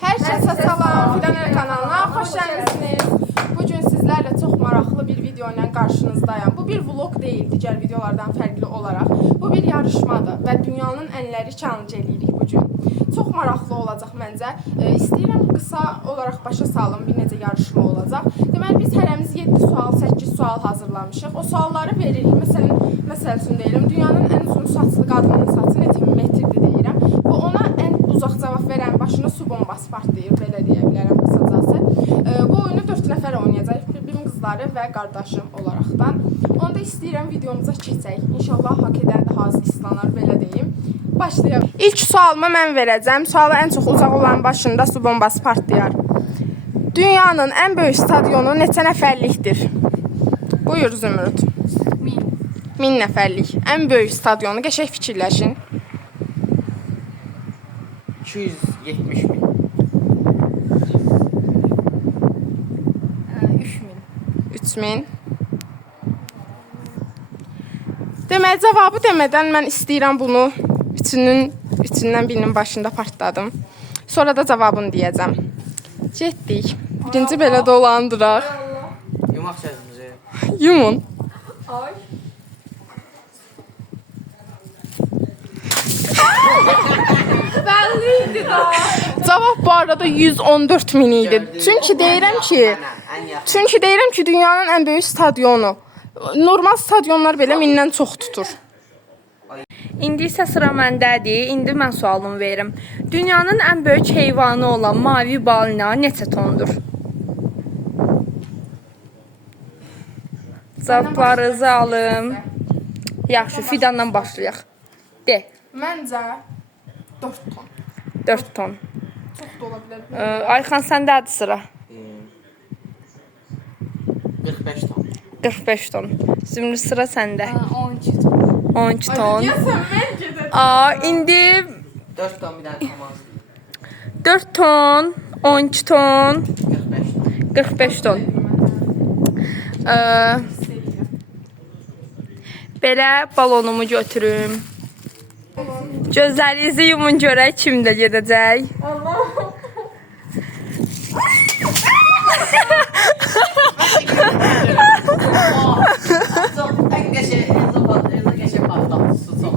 Herkese salam, Fidan kanalına hoş geldiniz. Bugün sizlerle çok maraqlı bir video ile karşınızdayım. Bu bir vlog değil, diğer videolardan farklı olarak. Bu bir yarışmadır ve dünyanın enləri challenge edirik bugün. Çok maraqlı olacaq məncə. İstəyirəm qısa olarak başa salım bir necə yarışma olacaq. Deməli biz hərəmiz 7 sual, 8 sual hazırlamışıq. O sualları veririk. Məsəl üçün deyirəm, dünyanın ən uzun saçlı qadının saçı neçə metrdir deyirəm. Və ona ən uzaq cavab verən başına su bombası partlayır, belə deyə bilərəm qısacası. Bu oyunu 4 nəfər oynayacaq. Birbirinin qızları və qardaşım olaraqdan. Onu da istəyirəm videomuza keçək. İnşallah hak edən də hazır islanar, belə deyim. Başlayalım. İlk sualımı mən verəcəm. Sualı ən çox uzaq olan başında su bombası partlayar. Dünyanın ən böyük stadionu neçə nəfərlikdir? Buyur Zümrüd. 1000 nəfərlik. Ən böyük stadionu qəşəng fikirləşin. 270 bin. 3000. Deməli cavabı demədən mən istəyirəm bunu içindən birinin başında partladım. Sonra da cavabını deyəcəm. Getdik. Birinci belə dolandıraq. Yumaq sözümüzü. Yumun. Ay. Belliydi da. Cavab bu arada 114 min idi. Çünki deyirəm ki, dünyanın ən böyük stadionu. Normal stadionlar belə 1000-dən çox tutur. İndi isə sıra məndədir. İndi mən sualımı verim. Dünyanın ən böyük heyvanı olan mavi balina neçə tondur? Cavablarınızı alım. Yaxşı, Fidandan başlayaq. De. Məncə 4 ton. 4 ton. Çox da ola bilər. Ayxan səndədir sıra. 45 ton. 45 ton. Zümrüd sıra səndə. 12 ton. 12 ton. Deyəsən mən gedəcəm. İndi 4 ton bir dənə tamam. 4 ton, 12 ton, 45 ton. 45 ton. Belə balonumu götürüm. Gözlərinizi yumun görək kimdə gedəcək. En geçe patlatısı çok.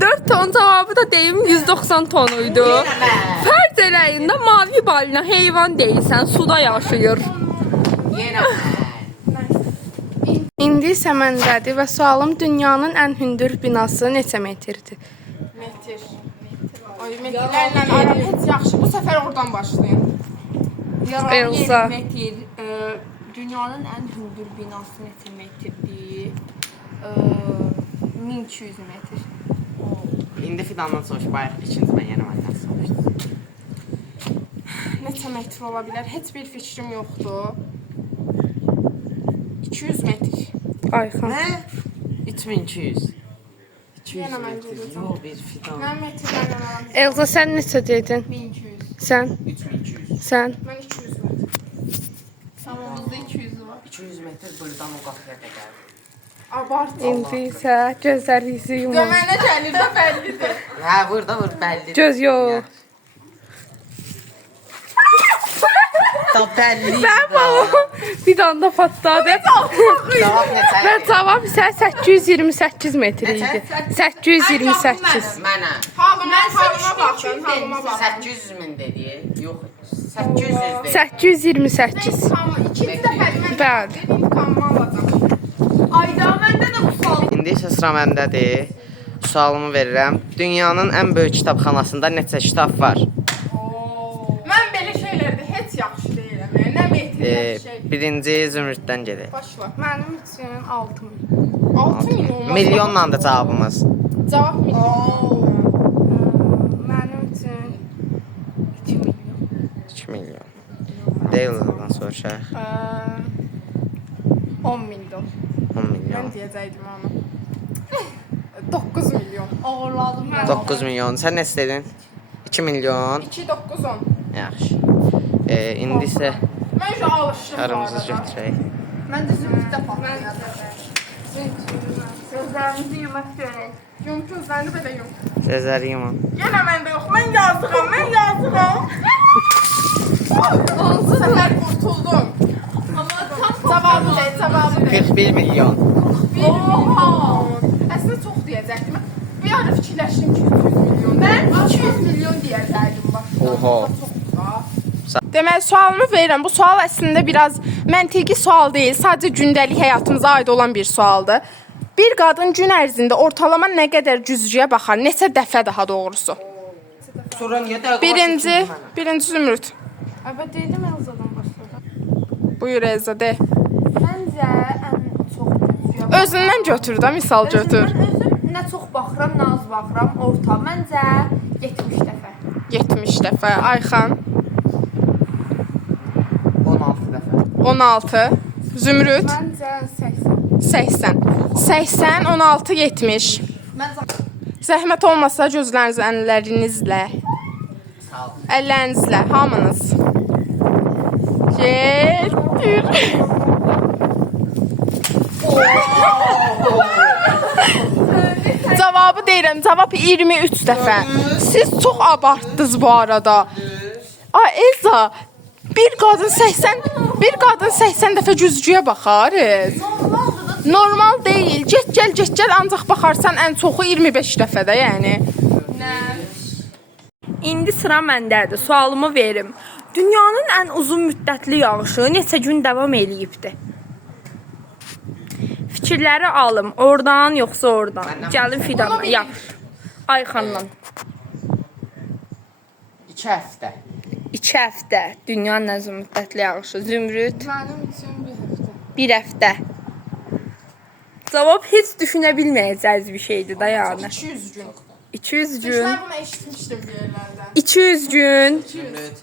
4 ton cavabı da deyim 190 tonuydu. Fərz eləyin də mavi balina heyvan deyilsən, suda yaşayır. Yine İndi isə məndədir və sualım dünyanın ən hündür binası neçə metrdir? Metr. Ay metrlərlə aram heç yaxşı. Bu səfər oradan başlayın. Elsa. Dünyanın en hündür binası neçə metrdir? 1200 metr. İndi Fidandan soruş, bayaq ikinci mən yenə məndən soruşdum. Neçə metr ola bilər? Heç bir fikrim yoxdur. 200 metr. Ayxan. Ne? 3200. 200 Yenə mən metr. gedəcəm. Yox, bir Fidan. Mən metrlərlə aram. Elsa sən neçə dedin? 1200. Sən, 3200. sən. Mən 200 metr. Samamızda 200 var. 200 metr buradan o qapıya qədər. Abart. İndi isə gözlərinizi yumun. Gömənə gəlir də bəllidir. Hə, burada vur bəlli. Göz yox. Da bəlli. Sən balon bir anda patladı. Cavab neçə? Və cavab isə 828 metr idi. 828. Mənə. Halıma baxın, halıma baxın. 800 min dedi. Yox, 800 dedi. 828. İkinci dəfə mən Bəli. intikamımı alacağım. Ayda məndə də bu sual. İndi isə sıra məndədir. Sualımı verirəm. Dünyanın ən böyük kitabxanasında neçə kitab var? Mən belə şeylərdə heç yaxşı deyiləm. Nə metrlər şey. Birinci Zümrüddən gedir. Başla. Mənim üçün 6000. 6000 olmaz. Milyonla da cavabımız. Cavab milyon. Mənim üçün 2 milyon. 2 milyon. Deyildən soruşaq. 10 milyon. 10 milyon. Mən deyəcəydim onu. 9 milyon. Ağırladım mən. 9 milyon. Sən nə istədin? 2 milyon. 2 9 10. Yaxşı. İndi isə Mən şu alışdım. şarımızı götürək. Mən də zümrütdə patladım. Gözlərinizi yumaq görək. Yum gözlərini belə yum. Gözləri yumun. Yenə məndə yox. Mən yazıqam, mən yazıqam. Bu səfər qurtuldum. Cavabı de, cavabı de. 41 milyon. Oha! Əslində çox deyəcəkdim. Bir ara fikirləşdim ki, 200 milyon. Mən 200 milyon deyəcəkdim bax. Oha. Deməli, sualımı verirəm. Bu sual əslində biraz məntiqi sual deyil. Sadəcə gündəlik həyatımıza aid olan bir sualdır. Bir qadın gün ərzində ortalama nə qədər güzgüyə baxar? Neçə dəfə daha doğrusu? Sonra niyə dəqiq? Birinci Zümrüd. Əbə deydim Elzadan başladım. Buyur Elza, de. Məncə ən çox güclüyəm. Özündən götür də, misal götür. Mən özüm nə çox baxıram, nə az baxıram, orta. Məncə 70 dəfə. 70 dəfə. Ayxan 16 dəfə. 16. Zümrüd Məncə 80. 80. 80, 16, 70. Mən Zəhmət olmasa gözlərinizi əllərinizlə. Sağ ol. Əllərinizlə hamınız. Getir. Cavabı deyirəm, cavab 23 dəfə. Siz çox abartdınız bu arada. Ay Elza, bir qadın 80 dəfə güzgüyə baxar. Normal deyil. Get gəl, ancaq baxarsan ən çoxu 25 dəfədə, yəni. İndi sıra məndədir. Sualımı verim. Dünyanın ən uzun müddətli yağışı neçə gün davam eləyibdi? Fikirləri alım. Oradan yoxsa oradan. Gəlin Fidanla. Yaxşı. Ayxandan. 2 həftə. 2 həftə. Dünyanın ən uzun müddətli yağışı. Zümrüd. Mənim üçün bir 1 həftə. həftə. Cavab heç düşünə bilməyəcəyiz bir şeydir da yəni. 200 gün. 200 gün. Mən bunu eşitmişdim bir yerlərdən. 200 gün. Zümrüd.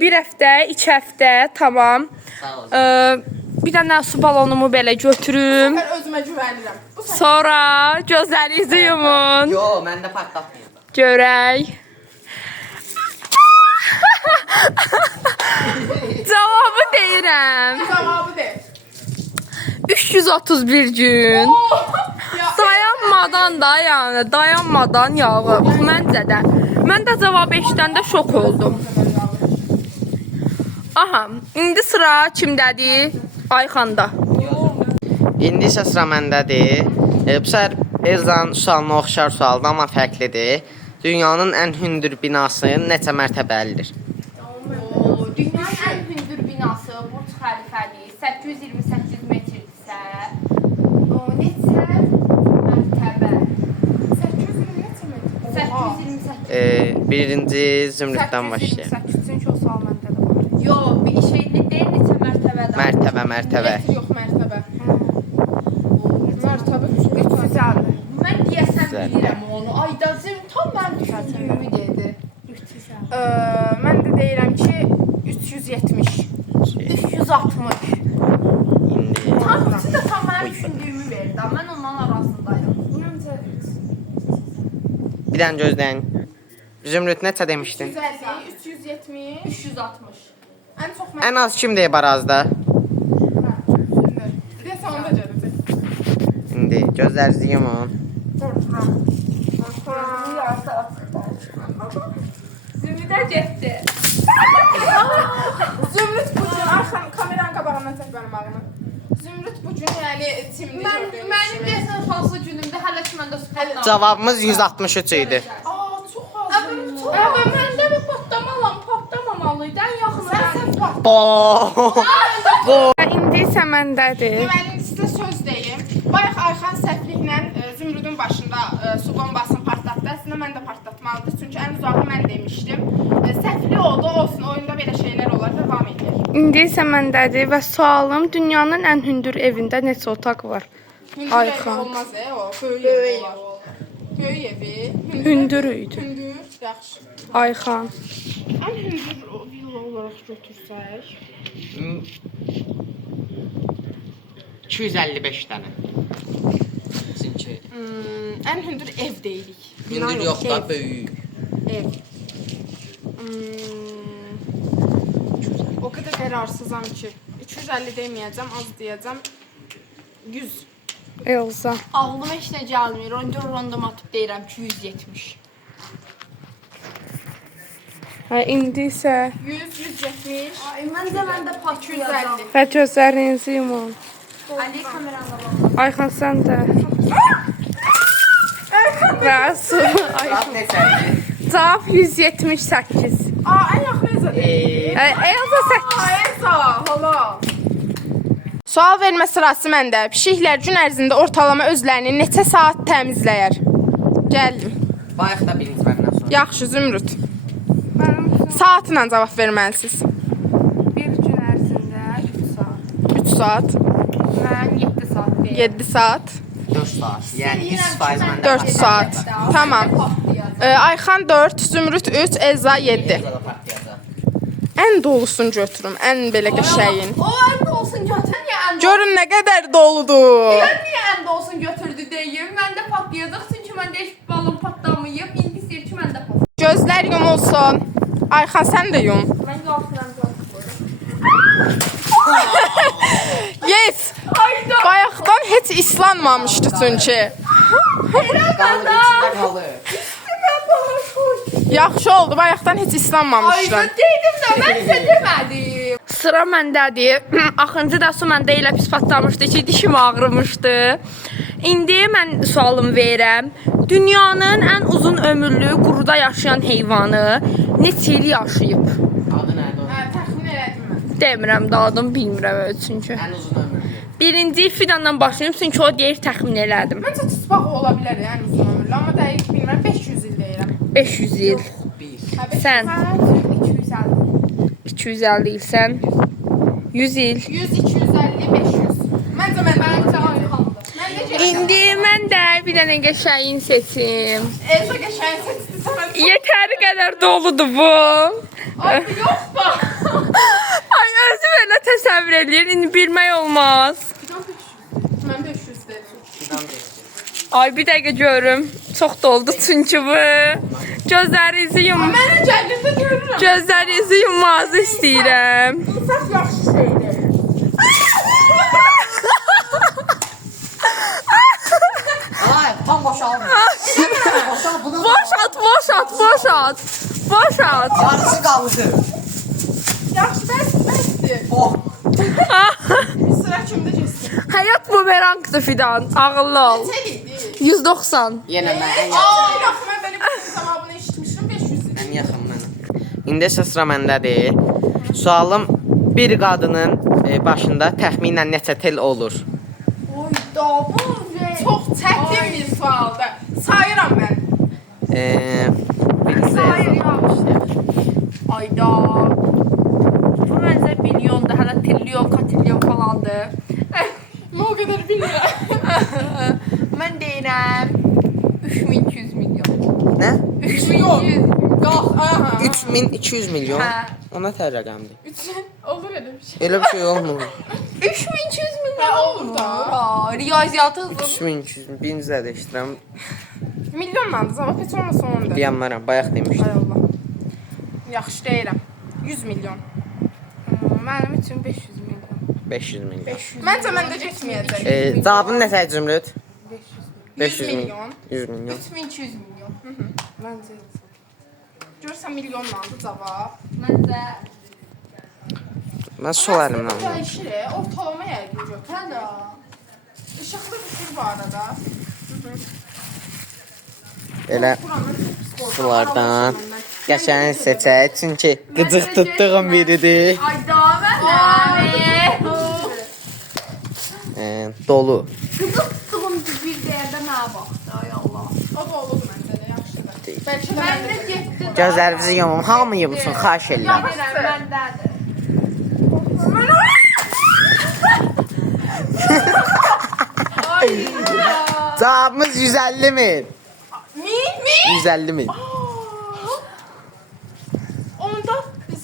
1 həftə, 2 həftə, tamam. Sağ ol. Bir dənə su balonumu belə götürüm. Mən özümə güvənirəm. Bu səfər Sonra gözlərinizi yumun. Yo, məndə partlatmayacaq. Görək. Cavabı deyirəm. cavabı de. 331 gün. Ya, Dayanmadan da yəni, dayanmadan yağıb. Məncə də. Mən də cavab eşidəndə şok oldum. Aha, indi sıra kimdədir? Ayxanda. İndi isə sıra məndədir. Bu səfər Elzanın sualına oxşar sualdır, amma fərqlidir. Dünyanın ən hündür binası neçə mərtəbəlidir? Dünyanın ən hündür binası Burj Xəlifədir. 828 metrdirsə, o neçə mərtəbə? 828. Birinci Zümrüddən başlayaq. 828 çünki o sual məndə də var. Yox, bir şey deyil, neçə mərtəbədən? Mərtəbə. Metr yox, mərtəbə. Mərtəbə 350. Mən deyəsən Güzel. bilirəm onu. Aydacım tam mənim düşündüyümü dedi. 350. Mən də deyirəm ki 370. 360. İndi Tam üçü də tam mənim düşündüyümü verdi. Mən ondan arasındaydım. Məncə bir dənə gözləyin. Zümrüd neçə demişdin? 350, 370. 360. Ən çox Ən az kim deyib arazda? Deyəsən onda gələcək. İndi gözlərinizi yumun. Zümrüdə getdi. Zümrüd bu gün arxan kameranın qabağından çək mənim ağını. Zümrüd bu gün yəni timli gördüyünüz Mənim kimi. deyəsən şanslı günümdə hələ ki məndə spatla. Cavabımız 163 idi. Aa, çox az. Əbə məndə bir patlamalıydı. Ən yaxın Sən pat. Bo. İndi isə məndədir. Deməli, sizə söz deyim. Bayaq Ayxan səhvliklə Zümrüdün başında su bombasını partlatdı. Əslində mən də partlatmalıdır. Çünki ən uzağı mən demişdim. Səhvli oldu, olsun. Oyunda belə şeylər olar. Davam edək. İndi isə məndədir və sualım dünyanın ən hündür evində neçə otaq var? Hündür Ayxan. evi olmaz, o. Böyük evi olar. Böyük evi. Hündür idi. Hündür, yaxşı. Ayxan. Ən hündür villa olaraq götürsək. 255 dənə. Çünki Ən hündür ev deyirik. Bina hündür yox da ev. böyük. Ev. O qədər qərarsızam ki. 250 deməyəcəm, az deyəcəm. 100. Elza. Ağlıma heç nə gəlmir. Random atıb deyirəm ki 170. Hə, indi isə 100, 170, Ay məndə patlayacaq. 250. və gözlərinizi yumun. Ali kameranda bax. Ayxan sən də. Və su. Saat neçədir? Cavab 178. En yakın Elza'dır. Elza 8. Elza, hala. Sual vermə sırası məndə. Pişiklər gün ərzində ortalama özlərini neçə saat təmizləyər? Gəldim. Bayaq da birinci məndən sonra. Yaxşı, Zümrüt. Saatla cavab verməlisiniz. Bir gün ərzində 3 saat. 3 saat, Mən 7 saat deyirəm. 7 saat, 4 saat. Yəni 100% məndə. 4 saat. Tamam. Ayxan 4, Zümrüt 3, Elza 7. Ən dolusunu götürüm, ən belə qəşəyin. O əndə olsun götür. Niyə əndə? Görün nə qədər doludur. Mən niyə əndə olsun götürdü deyim? Məndə patlayacaq çünki məndə heç balon patlamayıb. İndi istəyir ki məndə patlasın. Gözlər yumulsun. Ayxan sən də yum. Mən qalxıram. Yes. Bayaqdan heç islanmamışdı çünki. Yaxşı oldu, bayaqdan heç islanmamışdı. Deydim də mən sizə demədim. Sıra məndədir. Axıncı da su məndə elə pis patlamışdı ki, dişim ağrımışdı. İndi mən sualımı verirəm. Dünyanın ən uzun ömürlü quruda yaşayan heyvanı neçə il yaşayıb? Adı nədir o? Təxmin elədim mən. Demirəm də adını bilmirəm öz çünki. Ən uzun ömürlü. Birinci fidandan başlayım çünki o deyir təxmin elədim. Məncə tısbağa ola bilər ən uzun ömürlü, amma dəqiq bilmirəm, 500 il deyirəm. 500 il. 1. Sən 250. 250 ilsən. 100 il. 100, 250, 500. Məncə mən İndi mən də bir dənə qəşəyin seçim. Elza qəşəng seçdi sən. Yetəri qədər doludur bu. Ay, yox bax. Ay özüm elə təsəvvür edir. İndi bilmək olmaz. Mən 500 dedim. Ay bir dəqiqə görüm. Çox doldu çünki bu. Gözlərinizi yum. Mənə gəldiyində görürəm. Gözlərinizi yummanızı istəyirəm. İnsaf yaxşı şeydir. Ay, tam boşaldı. Boşal bunu. Boşalt, boşalt, boşalt. Boşalt. Yarısı qaldı. Yaxşı, bəsdir. Oh. Sıra kimdə keçsin? Həyat bumerangdır Fidan. Ağıllı ol. Neçə idi? 190. Yenə mən. Yox, mən belə bir cavabını eşitmişdim, 500 idi. Ən yaxın mənəm. İndi isə sıra məndədir. Sualım bir qadının başında təxminən neçə tel olur? Oy, da bu çox çətin bir sualdır. Sayıram mən. Sayır. Ayda. Bu məncə milyondur, hələ trilyon, katilyon falandır. Mən o qədər bilmirəm. Mən deyirəm 3200 milyon. Nə? 3200. Qalx, aha. 3200 milyon. Hə. Ona tər rəqəmdir. 3 olur elə bir şey. Elə bir şey olmur. 3200 milyon. Hə, olur da. Aa, riyaziyyatı hızlı. 3200 birinci də eşidirəm. Milyonlandı, cavab heç olmasa onda. Deyənmərəm, bayaq demişdim. Ay Allah. Yaxşı deyirəm. 100 milyon. Mənim üçün 500 milyon. 500 milyon. Məncə məndə getməyəcək. Cavabın neçə Zümrüt? 100 milyon. 100 milyon. 3200 milyon. Məncə. Görsən milyonlandı cavab. Məncə Mən sol əlimlə alıram. Dəyişir, ortalama yəqin gör. Hə də. İşıqlı bir şey bu arada. Elə sulardan qəşəng seçək, çünki qıcıq tutduğum biridir. ayda mən Dolu. qızıl tutduğum bir dəyərdə mənə baxdı. Ay Allah. O da olur məndə də, yaxşıdır. Bəlkə də Mən məndə də getdi. Gözlərinizi yumum, hamı yumsun, xahiş edirəm. Məndədir. Cavabımız 150 min. Min? 150 min. Onda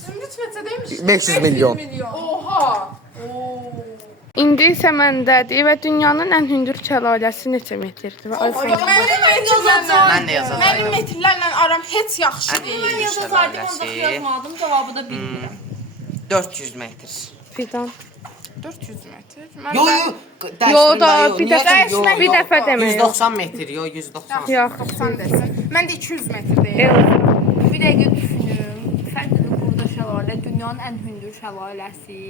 Zümrüt neçə demiş? 500 milyon. Oha. Oo. İndi isə məndədir və dünyanın ən hündür şəlaləsi neçə metrdir? Mən də yazacağam. Mənim metrlərlə aram heç yaxşı Ən deyil. hündür Yazardım, şəlaləsi. yazmadım, cavabı da bilmirəm. 400 metr. Fidan. 400 metr. Mən Yo, də- yo. Yo da dərsində bir yox, dəfə niyə ki, yo, bir yo. dəfə demək. 190 metr, yo 190. Yox. 90 desin. Mən də 200 metr deyirəm. Elza. Bir dəqiqə düşünürüm. Fərqli burada şəlalə, dünyanın ən hündür şəlaləsi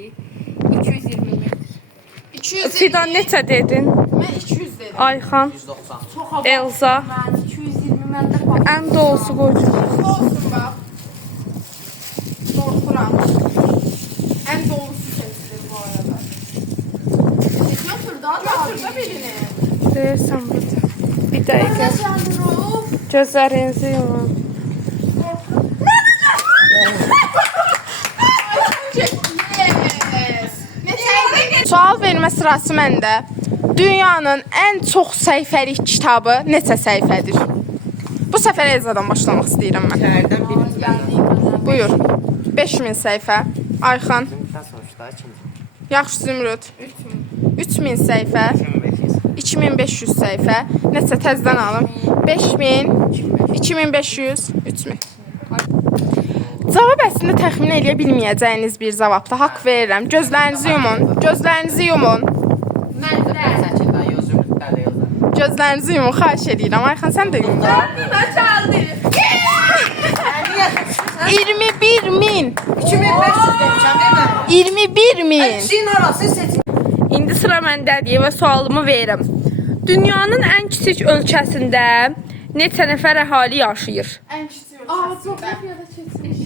220 metr. 200 Fidan neçə dedin? Mən 200 dedim. Ayxan, 190. Çox hava. Elza. Mən 220 məndə bax. Ən dolusu qoyacaq. Olsun bax. Qorxuram. Ən dolusu seçilir bu arada. Götür da. Götür da birini. Deyirsən burada. Bir dəqiqə. Gözlərinizi yumun. Yes. Neçə? Sual vermə sırası məndə. Dünyanın ən çox səhifəlik kitabı neçə səhifədir? Bu səfər Elzadan başlamaq istəyirəm mən. Şəhərdən birinci məndən. Buyur. 5000 səhifə. Ayxan. Zümrütdən soruşlar, ikinci. Yaxşı Zümrüd. 3000 səhifə. 2500. 2500 səhifə. Neçə təzədən alım? 5000, 2500, 3000. Cavab əslində təxmin edə bilməyəcəyiniz bir cavabdır. Haqq verirəm. Gözlərinizi yumun. Gözlərinizi yumun. Səkildən yo, zümrütdən də yazar. Gözlərinizi yumun. Xahiş edirəm. Ayxan sən də yumun. 21.000. 2500 demişəm, demə. 21.000. İkisinin arası seçin. İndi sıra məndədir və sualımı verirəm. Dünyanın ən kiçik ölkəsində neçə nəfər əhali yaşayır? Ən kiçik coğrafiyada keçmiş.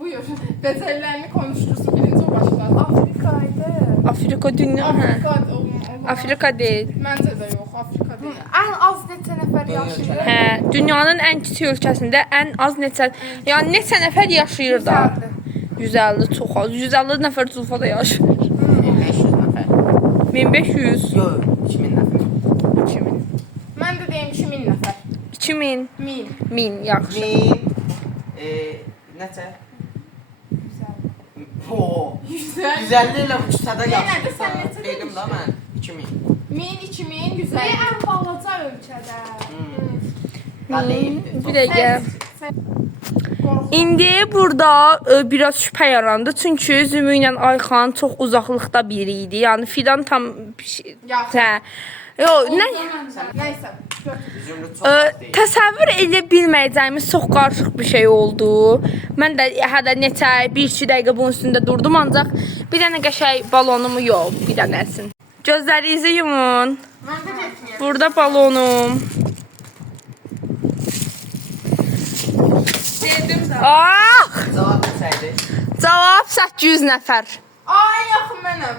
Buyur. Bezəllərini konuştursun. Birinci o başladı. Afrika'ydı. Afrika dünya, hə. Afrika. Afrika deyil. Məncə də yox, Afrika deyil. Ən az neçə nəfər yaşayır? Hə, dünyanın ən kiçik ölkəsində ən az neçə, yəni neçə nəfər yaşayır da? 150 çox az. 150 nəfər Zulfada yaşayır. 500 nəfər. 1500, Yo, 2000 nəfər. 2000. Mən də deyim 2000 nəfər. 2000, 1000. 1000 yaxşı. 1000 neçə? 150 ilə bu küçədə Yenə də sən neçə Dedim da mən 2000. 1000, 2000, 150. Ən balaca ölkədə. Da deyildi. Bir dəqiqə. İndi burada biraz şübhə yarandı. Çünki Zümrü ilə Ayxan çox uzaqlıqda biri idi. Yəni Fidan tam Yaxşı. hə. Yo, nə Nəysə. Zümrüt çox az deyil. təsəvvür edə bilməyəcəyimiz çox qarışıq bir şey oldu. Mən də hələ neçə 1-2 dəqiqə bunun üstündə durdum, ancaq bir dənə qəşəng balonumu yox, bir dənəsin. Gözlərinizi yumun. Mən də getməyəm. Burada balonum. Dedim də. Ah! Cavab neçəydi? Cavab 800 nəfər. Ay, yaxın mənəm.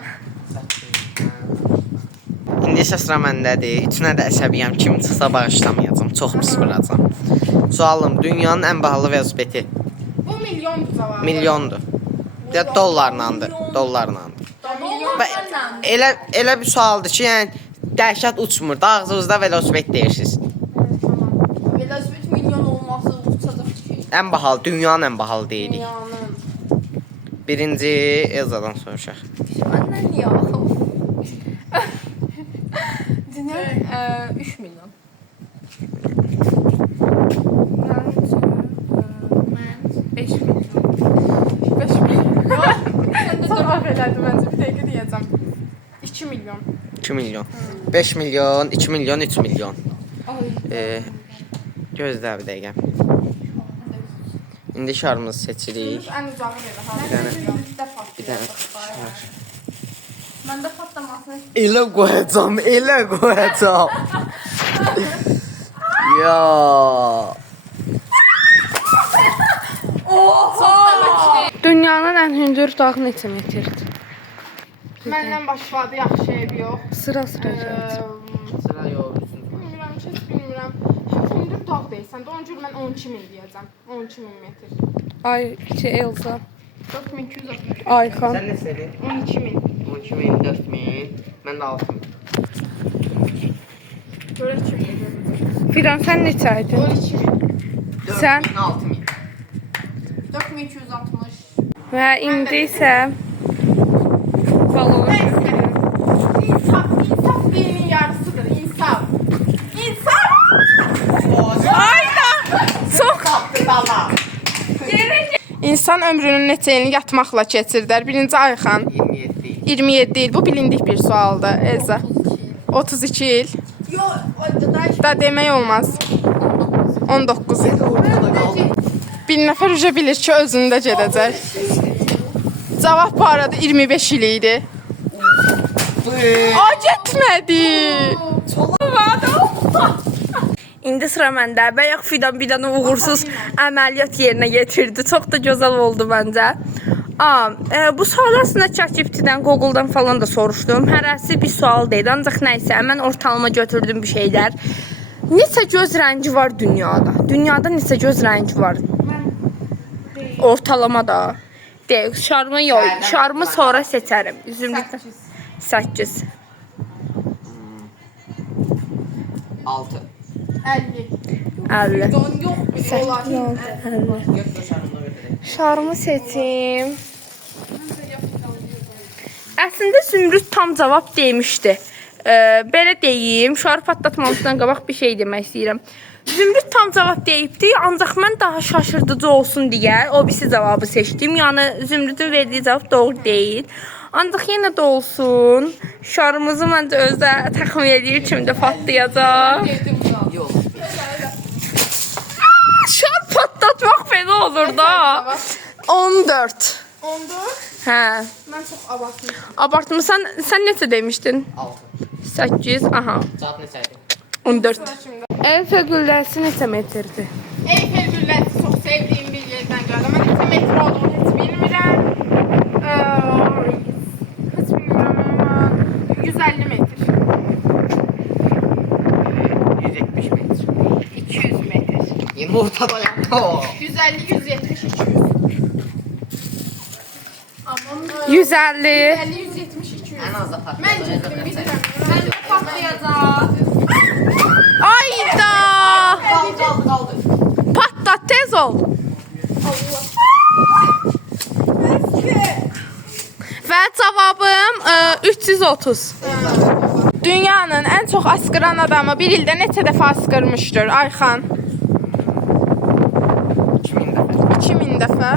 İndi isə sıra məndədir. Üçünə də əsəbiyəm. Kim çıxsa bağışlamayacağam. Çox pis vuracam. Sualım, dünyanın ən bahalı velosipedi Bu milyondur cavabı. milyondur. Ya dollarlandır. Dollarlandır. Elə bir sualdır ki, yəni dəhşət uçmur. Da ağzınızda velosiped deyirsiniz. Velosiped milyon olması uçacaq ki. Ən bahalı, dünyanın ən bahalı deyirik. Dünyanın. Birinci Elzadan soruşaq. Məndən niyə axım? Dünyanın 3 milyon. Mən 5 milyon. 5 milyon. Çox ağır elədi məncə. Bir dəqiqə deyəcəm. 2 milyon. 2 milyon. 5 milyon, 2 milyon, 3 milyon. Gözlə bir dəqiqə. İndi şarımızı seçirik. Ən uzağı verir. Bir dənə. Bir Bir dənə. Məndə patlamasını Elə qoyacam, elə qoyacam. Ya. Dünyanın ən hündür dağı neçə metrdir? Məndən başladı, yaxşı ev yox. Sıra gəlsin. Sıra yox. Bilmirəm, heç bilmirəm. Hündür dağ deyirsən də, onun üçün mən 12 min deyəcəm. 12 min metr. Ay, Elza. 4260. Ayxan. Sən nə istədin? 12 min. 12 min, 4 min. Mən də 6 min. Görək kim bilir. Fidan sən neçə idin? 12 min. 4 Sən? min, 6 min. 4260. Və indi isə balon. İnsaf dinin yarısıdır, insaf. İnsaf! Ayda! Çox İnsan ömrünün neçə ilini yatmaqla keçirdər? Birinci Ayxan. 27 il. 27 il. Bu bilindik bir sualdır. Elza. 32 il. Da demək olmaz. 19 il. Bir nəfər uca bilir ki, özündə gedəcək. Cavab bu arada 25 il idi. O getmədi. İndi sıra məndə. Bayaq Fidan bir dənə uğursuz əməliyyat yerinə yetirdi. Çox da gözəl oldu məncə. Bu suallar aslında ChatGPT-dən, Google-dan falan da soruşdum. Hərəsi bir sual deyil. Ancaq nəysə, mən ortalama götürdüm bir şeylər. Neçə göz rəngi var dünyada? Dünyada neçə göz rəngi var? Ortalama da. Deyək, şarmı yox. Şarmı sonra seçərim. Üzümlükdə 8. 6. 50. 50. Yox, Şarmı seçim. Əslində Zümrüd tam cavab demişdi. Belə deyim, şarı patlatmamışdan qabaq bir şey demək istəyirəm. Zümrüd tam cavab deyibdi, ancaq mən daha şaşırdıcı olsun deyə o birisi cavabı seçdim. Yəni Zümrüdün verdiyi cavab doğru deyil. Ancaq yenə də olsun, şarımızı məncə özdə təxmin edir kimdə patlayacaq. Yox. Şar patlatmaq belə olur da. 14. 14? Hə. Mən çox abartmışam. Abartmısan, sən neçə demişdin? 6. 8, aha. Cavab neçədir? 14. Eyfel qülləsi neçə metrdir? Eyfel gülləsi çox sevdiyim bir yerdən gəldi. Mən neçə metr olduğunu heç bilmirəm. Heç bilmirəm amma 150 metr. 170 metr. 200 metr. Yine ortadayım. 150, 170, 200. 150. 50, 170, 200. En az da patladı. Mən getdim, bilirəm. Mən də patlayacaq. Ayda! Kaldı. Patlat, tez ol. Və cavabım 330. Dünyanın ən çox askıran adamı bir ildə neçə dəfə askırmışdır Ayxan? 2000 dəfə. 2000 dəfə.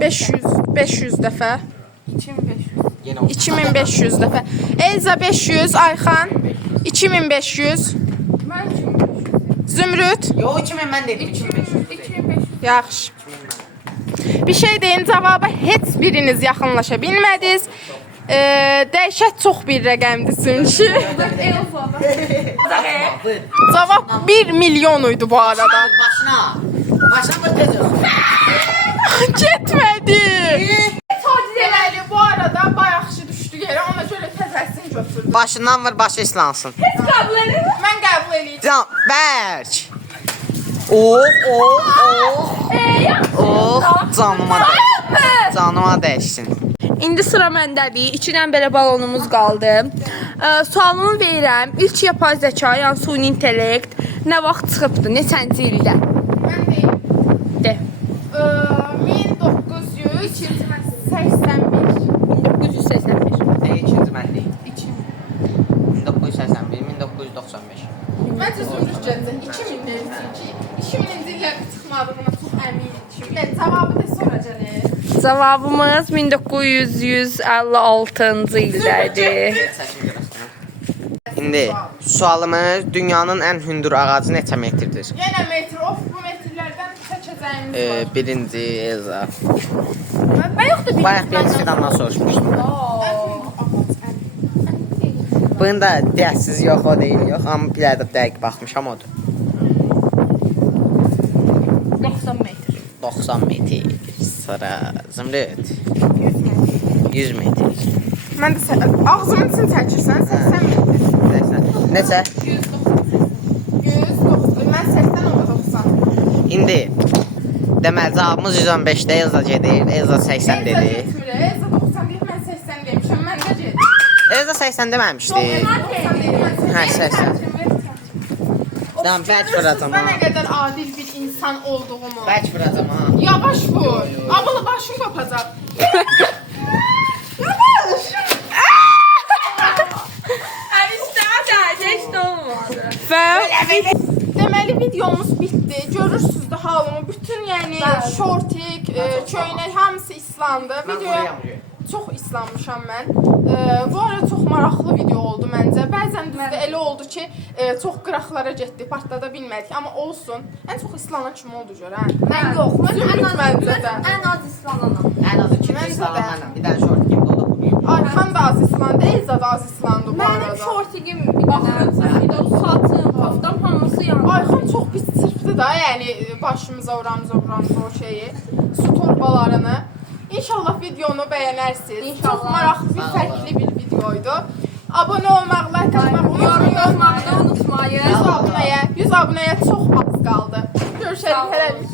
500 dəfə. 2500 dəfə. Elza 500, Ayxan 2500. Zümrüd Yo 2000 ben dedim. 2500. yaxşı. Bir şey deyin, cavaba heç biriniz yaxınlaşa bilmədiniz. Dəhşət çox bir rəqəmdir çünki. Cavab 1 milyon idi bu arada. Başına. Başına mı tez ol? Getmədi. Deməli bu arada bayaqçı düşdü yerə, ona görə təzəsini götürdüm. Başından vur, başı islansın. Mən qəbul eləyəcəm. Can, bərk. Canıma dəş. Canıma dəşsin. İndi sıra məndədir. 2 dənə belə balonumuz qaldı. Sualımı verirəm. İlk yapay zəka, yəni süni intellekt nə vaxt çıxıbdı? Neçənci ildə? Mən deyim. De. 1981. 1981. İkinci mən deyim. 1981, 1995. Məncə Zümrüd gələcək. 2000 deyim ki, 2000-ci illərdə çıxmadığına çox əminəm. Çünki cavabı da soracağıq. Cavabımız 1956-cı ildədir. İndi sualımız dünyanın ən hündür ağacı neçə metrdir? Yenə metr, of bu metrlərdən çəkəcəyimiz var. Birinci Elza. Bayaq da Bayaq bir fidandan soruşmuşdum. Bunun da deyəsiz yox, o deyil, yox. Amma bir də dəqiq baxmışam odur. 90 metr. 90 metr. Sıra Zümrüd. 100 metr. Mən də ağzımın için çəkirsən, 80 metr. Neçə? 190. Mən 80 oldu 90. İndi deməli cavabımız 115-də Elza gedir. Elza 80 dedi. Elza 90 deyib, mən 80 demişəm, mən də gedim. Elza 80 deməmişdi. 90 deyib, mən Hə, 80. Tamam, bəlkə vuracam Mən ha. nə qədər adil bir insan olduğumu. Bəlkə vuracam ha. Yavaş vur. Abla başım kopacaq. Yavaş. Və deməli videomuz bitdi. Görürsüz də halımı. Bütün yəni şortik, köynək hamısı islandı. Videoya çox islanmışam mən. Bu ara çox maraqlı video oldu məncə. Bəzən düzdür elə oldu ki, çox qıraqlara getdi, partlada bilmədik, amma olsun. Ən çox islanan kim oldu gör, hə? Mən yox, mən Zümrüt məncə də. ən az islananam. Ən azı 2 Məncə salam də. mənəm. Bir dənə şort geyimdə o da bu gün. Ayxan da az islandı, Elza da az islandı bu Mənim arada. şortigim bir dənə, bir də saatım, paftam hamısı yandı. Ayxan çox pis çırpdı da, yəni başımıza, oramıza o şeyi, su torbalarını. İnşallah videonu bəyənərsiniz. İnşallah. Çox maraqlı bir, fərqli bir videoydu. Abunə olmaq, like atmaq Yorum unutmayın. yazmağı da unutmayın. 100 abunəyə çox az qaldı. Görüşərik, hələlik.